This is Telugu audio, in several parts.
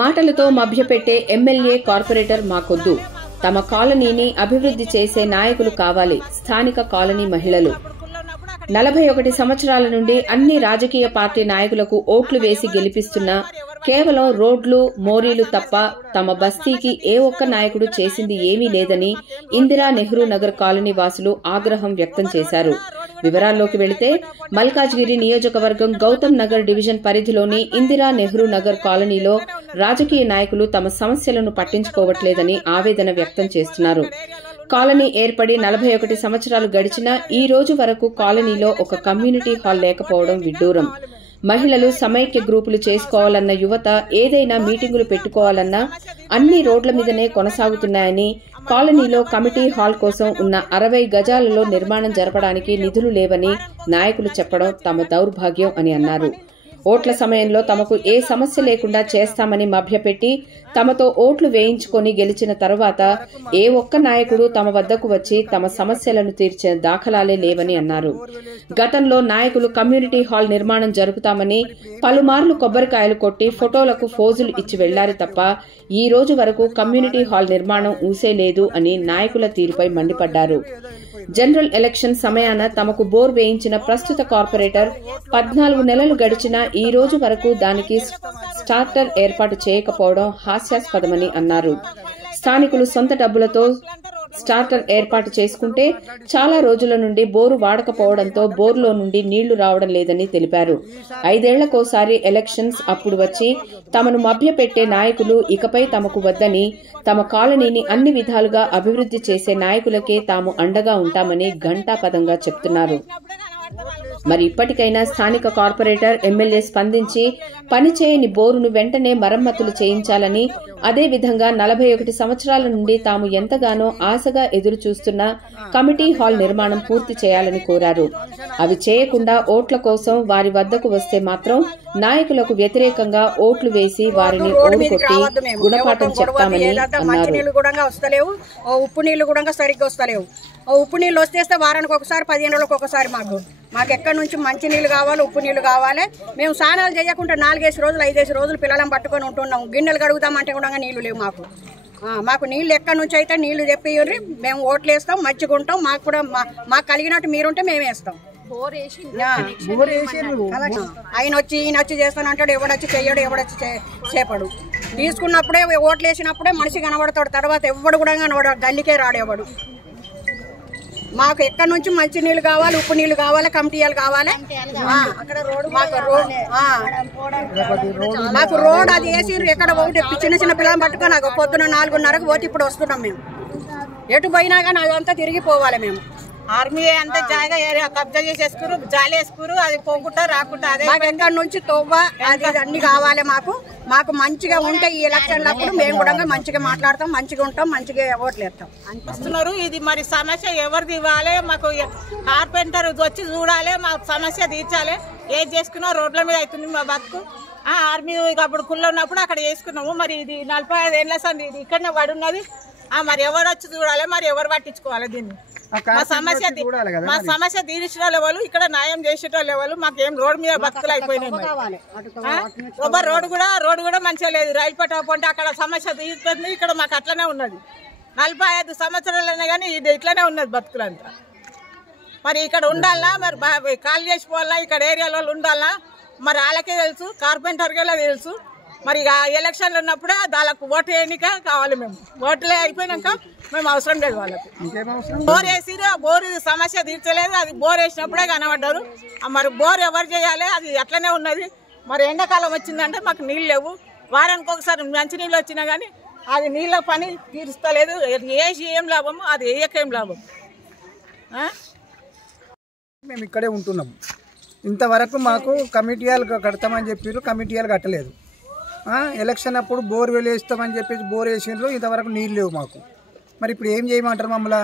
మాటలతో మభ్యపెట్టే ఎమ్మెల్యే కార్పొరేటర్ మాకొద్దు, తమ కాలనీని అభివృద్ధి చేసే నాయకులు కావాలి స్థానిక కాలనీ మహిళలు. 41 సంవత్సరాల నుండి అన్ని రాజకీయ పార్టీ నాయకులకు ఓట్లు వేసి గెలిపిస్తున్న కేవలం రోడ్లు మోరీలు తప్ప తమ బస్తీకి ఏ ఒక్క నాయకుడు చేసింది ఏమీ లేదని ఇందిరా నెహ్రూ నగర్ కాలనీ వాసులు ఆగ్రహం వ్యక్తం చేశారు. వివరాల్లోకి వెళితే మల్కాజ్గిరి నియోజకవర్గం గౌతమ్ నగర్ డివిజన్ పరిధిలోని ఇందిరా నెహ్రూ నగర్ కాలనీలో రాజకీయ నాయకులు తమ సమస్యలను పట్టించుకోవట్లేదని ఆవేదన వ్యక్తం చేస్తున్నారు. కాలనీ ఏర్పడి 41 సంవత్సరాలు గడిచినా ఈ రోజు వరకు కాలనీలో ఒక కమ్యూనిటీ హాల్ లేకపోవడం విడ్డూరం. మహిళలు సమైక్య గ్రూపులు చేసుకోవాలన్న యువత ఏదైనా మీటింగులు పెట్టుకోవాలన్నా అన్ని రోడ్ల మీదనే కొనసాగుతున్నాయని, కాలనీలో కమిటీ హాల్ కోసం ఉన్న 60 గజాలలో నిర్మాణం జరపడానికి నిధులు లేవని నాయకులు చెప్పడం తమ దౌర్భాగ్యం అని అన్నారు. ఓట్ల సమయంలో తమకు ఏ సమస్య లేకుండా చేస్తామని మభ్యపెట్టి తమతో ఓట్లు వేయించుకొని గెలిచిన తరువాత ఏ ఒక్క నాయకుడు తమ వద్దకు వచ్చి తమ సమస్యలను తీర్చిన దాఖలాలే లేవని అన్నారు. గతంలో నాయకులు కమ్యూనిటీ హాల్ నిర్మాణం జరుపుతామని పలుమార్లు కొబ్బరికాయలు కొట్టి ఫోటోలకు ఫోజులు ఇచ్చి వెళ్లారు తప్ప ఈ రోజు వరకు కమ్యూనిటీ హాల్ నిర్మాణం ఊసేలేదు అని నాయకుల తీరుపై మండిపడ్డారు. జనరల్ ఎలక్షన్ సమయాన తమకు బోర్ వేయించిన ప్రస్తుత కార్పొరేటర్ 14 నెలలు గడిచినా ఈ రోజు వరకు దానికి స్టార్టర్ ఏర్పాటు చేయకపోవడం హాస్యాస్పదమని అన్నారు. స్థానికులు సొంత డబ్బులతో స్టార్టర్ ఏర్పాటు చేసుకుంటే చాలా రోజుల నుండి బోరు వాడకపోవడంతో బోర్లో నుండి నీళ్లు రావడం లేదని తెలిపారు. 5 ఏళ్లకోసారి ఎలక్షన్స్ అప్పుడు వచ్చి తమను మభ్యపెట్టే నాయకులు ఇకపై తమకు వద్దని, తమ కాలనీని అన్ని విధాలుగా అభివృద్ధి చేసే నాయకులకే తాము అండగా ఉంటామని ఘంటాపథంగా చెప్తున్నారు. మరి ఇప్పటికైనా స్థానిక కార్పొరేటర్ ఎమ్మెల్యే స్పందించి పనిచేయని బోరును వెంటనే మరమ్మతులు చేయించాలని, అదేవిధంగా 41 సంవత్సరాల నుండి తాము ఎంతగానో ఆశగా ఎదురు చూస్తున్న కమిటీ హాల్ నిర్మాణం పూర్తి చేయాలని కోరారు. అవి చేయకుండా ఓట్ల కోసం వారి వద్దకు వస్తే మాత్రం నాయకులకు వ్యతిరేకంగా ఓట్లు వేసి వారిని ఓడికొట్టి గుణపాఠం చెప్తామని అన్నారు. ఉప్పు నీళ్లు కూడా సరిగ్గా వస్తలేవు. ఉప్పు నీళ్ళు వస్తేస్తే వారానికి ఒకసారి 15 రోజులకు ఒకసారి మాకు ఎక్కడి నుంచి మంచి నీళ్ళు కావాలి, ఉప్పు నీళ్ళు కావాలి. మేము స్నానాలు చేయకుండా 4-5 రోజులు 5 రోజులు పిల్లలను పట్టుకొని ఉంటున్నాం. గిన్నెలు కడుగుతామంటే కూడా నీళ్లు లేవు మాకు నీళ్లు ఎక్కడి నుంచి అయితే నీళ్లు చెప్పి మేము ఓట్లు వేస్తాం, మంచిగా ఉంటాం. మాకు కూడా మాకు కలిగినట్టు మీరుంటే మేము వేస్తాం. ఆయన వచ్చి ఈయన వచ్చి చేస్తానంటాడు, ఎవడొచ్చి చెయ్యడు, ఎవడొచ్చి చేపడు. తీసుకున్నప్పుడే ఓట్లు వేసినప్పుడే మనిషి కనబడతాడు, తర్వాత ఎవడు కూడా కనబడతాడు, గల్లికే రాడు ఎవడు. మాకు ఎక్కడి నుంచి మంచి నీళ్లు కావాలి, ఉప్పు నీళ్లు కావాలి, కమిటీలు కావాలి. మాకు రోడ్ అది వేసి ఎక్కడ ఒకటి చిన్న చిన్న పిల్లలు పట్టుకొని పొద్దున 4:30కు పోతే ఇప్పుడు వస్తున్నాం మేము. ఎటు పోయినా కానీ అదంతా తిరిగిపోవాలి మేము. ఆర్మీ అంతా జాగా కబ్జా చేసేసుకురు, జాలి వేసుకురు, అది పోకుండా రాకుండా అదే ఎక్కడి నుంచి తవ్వ అది అన్ని కావాలి. మాకు మంచిగా ఉంటే ఈ ఎలక్షన్లప్పుడు మేము కూడా మంచిగా మాట్లాడతాం, మంచిగా ఉంటాం, మంచిగా ఓట్లు వేస్తాం అనిపిస్తున్నారు. ఇది మరి సమస్య ఎవరిది ఇవ్వాలి, మాకు కార్పెంటర్ వచ్చి చూడాలి, మా సమస్య తీర్చాలి. ఏది చేసుకున్నా రోడ్ల మీద అవుతుంది మా బతుకు. ఆర్మీ అప్పుడు కుళ్ళ ఉన్నప్పుడు అక్కడ చేసుకున్నాము. మరి ఇది 45 ఏళ్ళ సంది ఇది ఇక్కడనే పడి ఉన్నది. మరి ఎవరు వచ్చి చూడాలి, మరి ఎవరు పట్టించుకోవాలి దీన్ని? మా సమస్య తీర్చిన లెవెల్, ఇక్కడ న్యాయం చేసేట లెవెల్. మాకేం రోడ్ మీద బతుకులు అయిపోయినాయి. రోడ్డు కూడా మంచిగా లేదు. రైలు పట్టాలంటే అక్కడ సమస్య తీరుతుంది, ఇక్కడ మాకు అట్లనే ఉన్నది. 45 సంవత్సరాలైనా కానీ ఇది ఇట్లనే ఉన్నది బతుకులంతా. మరి ఇక్కడ ఉండాలనా, మరి కాల్ చేసిపోవాలా, ఇక్కడ ఏరియాలో ఉండాలనా, మరి వాళ్ళకే తెలుసు, కార్పెంటర్కే తెలుసు. మరి ఎలక్షన్లు ఉన్నప్పుడే దానికి ఓటు వేయనిక కావాలి. మేము ఓట్లే అయిపోయినాక మేము అవసరం లేదు వాళ్ళకి. బోర్ వేసి బోర్ సమస్య తీర్చలేదు, అది బోర్ వేసినప్పుడే కనబడ్డారు. మరి బోర్ ఎవరు చేయాలి, అది ఎట్లనే ఉన్నది. మరి ఎండాకాలం వచ్చిందంటే మాకు నీళ్ళు లేవు. వారానికి ఒకసారి మంచి నీళ్ళు వచ్చినా కానీ అది నీళ్ళ పని తీరుస్తలేదు. వేసి ఏం లాభము, అది వేయకేం లాభం. మేము ఇక్కడే ఉంటున్నాం. ఇంతవరకు మాకు కమిటీలు కడతామని చెప్పారు, కమిటీలు కట్టలేదు. ఎలక్షన్ అప్పుడు బోర్ వెల్ వేస్తామని చెప్పేసి బోర్ వేసిండ్రు, ఇంతవరకు నీళ్ళు లేవు మాకు. మరి ఇప్పుడు ఏం చేయమంటారు మమ్మల్ని?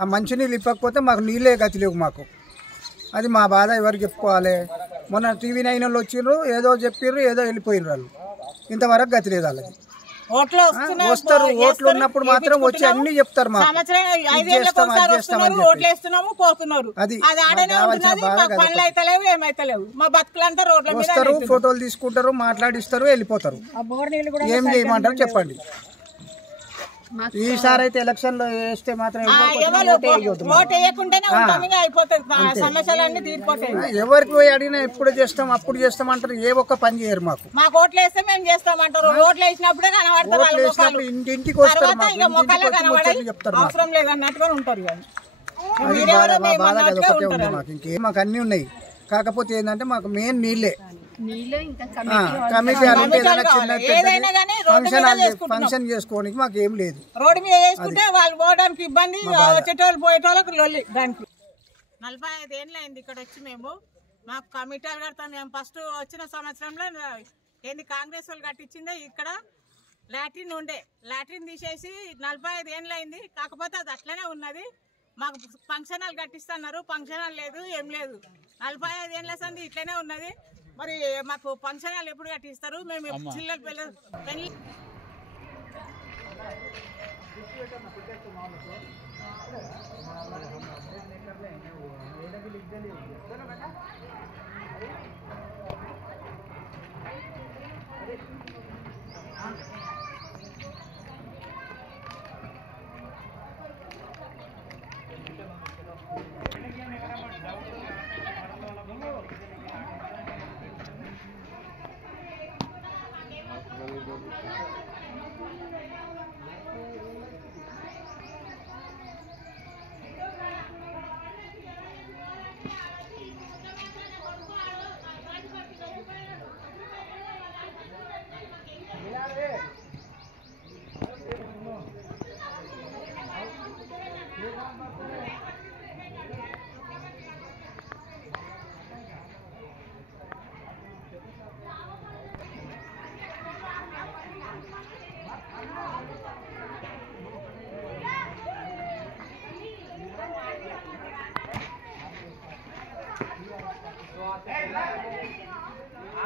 ఆ మంచినీళ్ళు ఇవ్వకపోతే మాకు నీళ్ళే గతి లేవు మాకు. అది మా బాధ ఎవరికి చెప్పుకోవాలి? మొన్న TV9 వాళ్ళు వచ్చిర్రు, ఏదో చెప్పిర్రు, ఏదో వెళ్ళిపోయిర్రు వాళ్ళు. ఇంతవరకు గతి లేదు వాళ్ళకి. వస్తారు. ఓట్లు ఉన్నప్పుడు మాత్రం వచ్చి అన్ని చెప్తారు. ఓట్లేస్తున్నాము పోతున్నారు, అది పనులు అయితలేవు ఏమైతలేవు. మా బతుకులంతా రోడ్ల మీద వస్తారు, ఫోటోలు తీసుకుంటారు, మాట్లాడిస్తారు, వెళ్ళిపోతారు. ఏం చేయమంటారు చెప్పండి. ఈసారి అయితే ఎలక్షన్ లో వేస్తే మాత్రం ఎవరికి పోయి అడిగినా ఎప్పుడు చేస్తాం అప్పుడు చేస్తాం అంటారు. ఏ ఒక్క పని చేయరు. మాకు ఓట్లు వేస్తే మేము చేస్తామంటారు. ఓట్లు వేసినప్పుడే కనబడతారు, ఇంటింటికి వస్తారు, చెప్తారు. అవసరం లేదన్నట్టుగా ఉంటారు. బాధ ఒకటే ఉంది మాకు, ఇంకేం మాకు అన్ని ఉన్నాయి. కాకపోతే ఏంటంటే మాకు మెయిన్ నీళ్ళే. కమిటీ ఫంక్షన్ చేసుకోవడానికి మాకు ఏం లేదు. రోడ్డు మీద వేసుకుంటే వాళ్ళు పోవడానికి ఇబ్బంది, వచ్చేటోళ్ళు పోయేటోళ్ళకి లొల్లి. దానికి 45 ఏళ్ళు అయింది ఇక్కడ వచ్చి. మేము మాకు కమిటీలు కడతాం. మేము ఫస్ట్ వచ్చిన సంవత్సరంలో ఏంది కాంగ్రెస్ వాళ్ళు కట్టించిందే ఇక్కడ లాట్రిన్ ఉండే. లాట్రిన్ తీసేసి 45 ఏళ్ళు అయింది. కాకపోతే అది అట్లనే ఉన్నది. మాకు ఫంక్షన్ హాల్ కట్టిస్తున్నారు, ఫంక్షన్ హాల్ లేదు, ఏం లేదు. 45 ఏళ్ళ సంది ఇట్లనే ఉన్నది. మరి మాకు ఫంక్షన్ హాల్ ఎప్పుడు కట్టిస్తారు? మేము చిల్లర పెళ్లి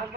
आज